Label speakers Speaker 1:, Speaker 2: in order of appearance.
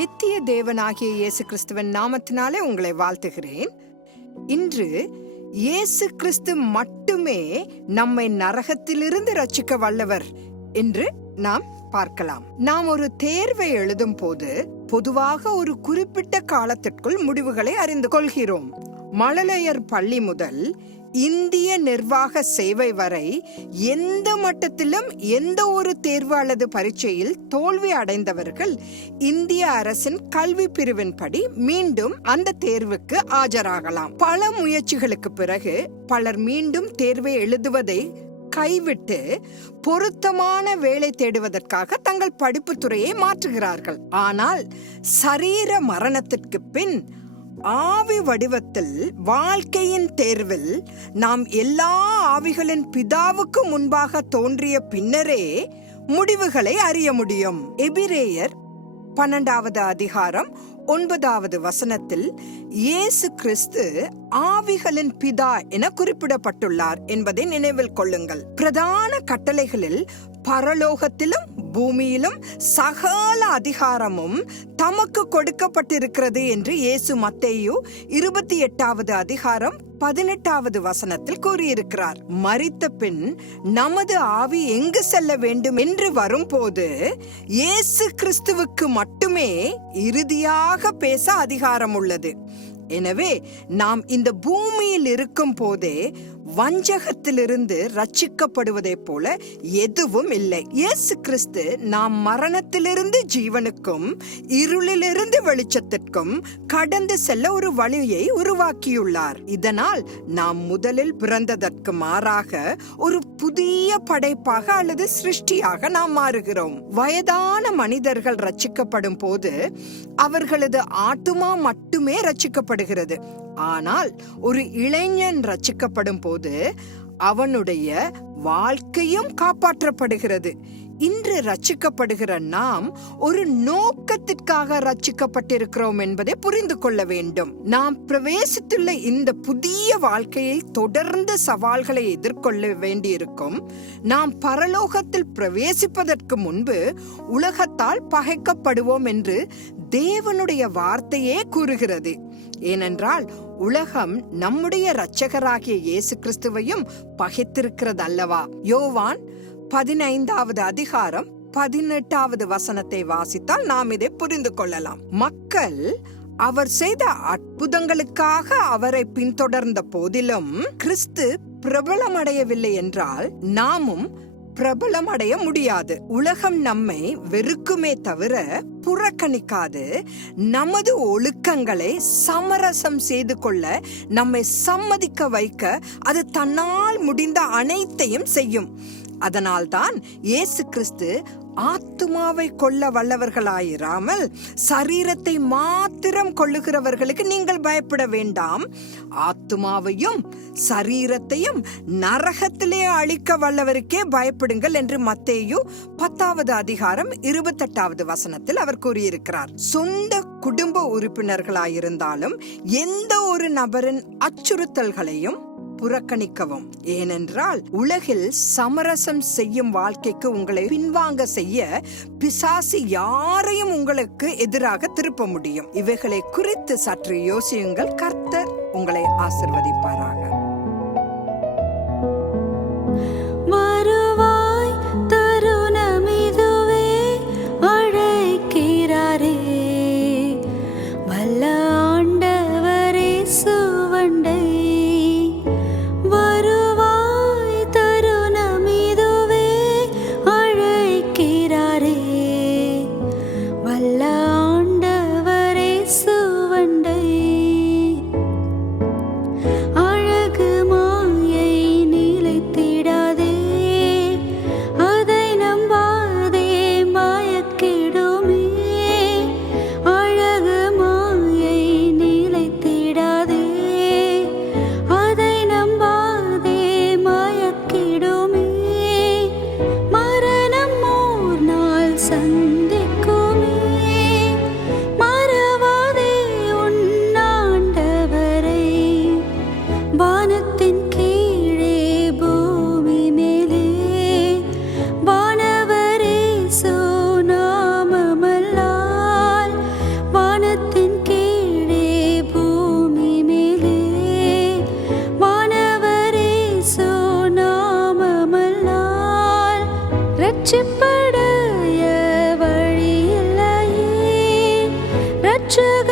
Speaker 1: நித்திய தேவனாகிய இயேசு கிறிஸ்துவின் நாமத்தினாலே உங்களை வாழ்த்துகிறேன். இன்று இயேசு கிறிஸ்து மட்டுமே நம்மை நரகத்திலிருந்து ரட்சிக்க வல்லவர் என்று நாம் பார்க்கலாம். நாம் ஒரு தேர்வை எழுதும் போது பொதுவாக ஒரு குறிப்பிட்ட காலத்திற்குள் முடிவுகளை அறிந்து கொள்கிறோம். மழலையர் பள்ளி முதல் இந்திய நிர்வாக சேவை வரை எந்த மட்டத்திலும் எந்த ஒரு தேர்வு அல்லது பரீட்சையில் தோல்வி அடைந்தவர்கள் இந்திய அரசின் கல்வி பிரிவின்படி மீண்டும் அந்த தேர்வுக்கு ஆஜராகலாம். பல முயற்சிகளுக்கு பிறகு பலர் மீண்டும் தேர்வை எழுதுவதை கைவிட்டு பொருத்தமான வேலை தேடுவதற்காக தங்கள் படிப்பு துறையை மாற்றுகிறார்கள். ஆனால் சரீர மரணத்திற்கு பின் ஆவி வடிவத்தில் வாழ்க்கையின் தேர்வில் நாம் எல்லா ஆவிகளின் பிதாவுக்கு முன்பாக தோன்றிய பின்னரே முடிவுகளை அறிய முடியும். எபிரேயர் பன்னெண்டாவது அதிகாரம் ஒன்பதாவது வசனத்தில் இயேசு கிறிஸ்து ஆவிகளின் பிதா என குறிப்பிடப்பட்டுள்ளார் என்பதை நினைவில் கொள்ளுங்கள். பிரதான கட்டளைகளில் பரலோகத்திலும் பூமியிலும் சகல அதிகாரமும் தமக்கு கொடுக்கப்பட்டிருக்கிறது என்று இயேசு மத்தேயு இருபத்தி எட்டாவது அதிகாரம் பதினெட்டாவது வசனத்தில் கூறியிருக்கிறார். மறித்த பின் நமது ஆவி எங்கு செல்ல வேண்டும் என்று வரும்போது இயேசு கிறிஸ்துவுக்கு மட்டுமே இறுதியாக பேச அதிகாரம் உள்ளது. எனவே நாம் இந்த பூமியில் இருக்கும் போதே வஞ்சகத்திலிருந்து ரட்சிக்கப்படுவதைப் போல எதுவும் இல்லை. இயேசு கிறிஸ்து நாம் மரணத்திலிருந்து ஜீவனுக்கும் இருளிலிருந்து வெளிச்சத்திற்கும் கடந்து செல்ல ஒரு வழியை உருவாக்கியுள்ளார். இதனால் நாம் முதலில் பிறந்ததற்கு மாறாக ஒரு புதிய படைப்பாக அல்லது சிருஷ்டியாக நாம் மாறுகிறோம். வயதான மனிதர்கள் ரட்சிக்கப்படும் போது அவர்களது ஆத்துமா மட்டுமே ரட்சிக்கப்படுகிறது. ஆனால் ஒரு இளைஞன் ரச்சிக்கப்படும் போது அவனுடைய வாழ்க்கையும் காப்பாற்றப்படுகிறது. இன்று ரச்சிக்கப்படுகிற நாம் ஒரு நோக்கத்திற்காக ரச்சிக்கப்பட்டிருக்கிறோம் என்பதை புரிந்து கொள்ள வேண்டும். நாம் பிரவேசித்துள்ள இந்த புதிய வாழ்க்கையை தொடர்ந்து சவால்களை எதிர்கொள்ள வேண்டியிருக்கும். நாம் பரலோகத்தில் பிரவேசிப்பதற்கு முன்பு உலகத்தால் பகைக்கப்படுவோம் என்று தேவனுடைய வார்த்தையே கூறுகிறது. ஏனென்றால் உலகம் நம்முடைய இரட்சகராகிய இயேசு கிறிஸ்துவையும் பகைத்திருக்கிறது அல்லவா யோவான் பதினைந்தாவது அதிகாரம் பதினெட்டாவது வசனத்தை வாசித்தால் நாம் இதை புரிந்து கொள்ளலாம். மக்கள் அவர் செய்த அற்புதங்களுக்காக அவரை பின்தொடர்ந்த போதிலும் கிறிஸ்து பிரபலமடையவில்லை என்றால் நாமும் பிரபலம் அடைய முடியாது. உலகம் நம்மை வெறுக்குமே தவிர புறக்கணிக்காது. நமது ஒழுக்கங்களை சமரசம் செய்து கொள்ள நம்மை சம்மதிக்க வைக்க அது தன்னால் முடிந்த அனைத்தையும் செய்யும். அதனால்தான் இயேசு கிறிஸ்து ஆத்துமாவை கொல்ல வல்லவர்களாயிராமல் சரீரத்தை மாத்திரம் கொள்ளுகிறவர்களுக்கு நீங்கள் பயப்பட வேண்டாம். ஆத்துமாவையும் சரீரத்தையும் நரகத்திலே அழிக்க வல்லவருக்கே பயப்படுங்கள் என்று மத்தேயு பத்தாவது அதிகாரம் இருபத்தெட்டாவது வசனத்தில் அவர் கூறியிருக்கிறார். சொந்த குடும்ப உறுப்பினர்களாயிருந்தாலும் எந்த ஒரு நபரின் அச்சுறுத்தல்களையும் புறக்கணிக்கவும். ஏனென்றால் உலகில் சமரசம் செய்யும் வாழ்க்கைக்கு உங்களை பின்வாங்க செய்ய பிசாசு யாரையும் உங்களுக்கு எதிராக திருப்ப முடியும். இவைகளை குறித்து சற்று யோசியுங்கள். கர்த்தர் உங்களை ஆசிர்வதிப்பாராக. 这个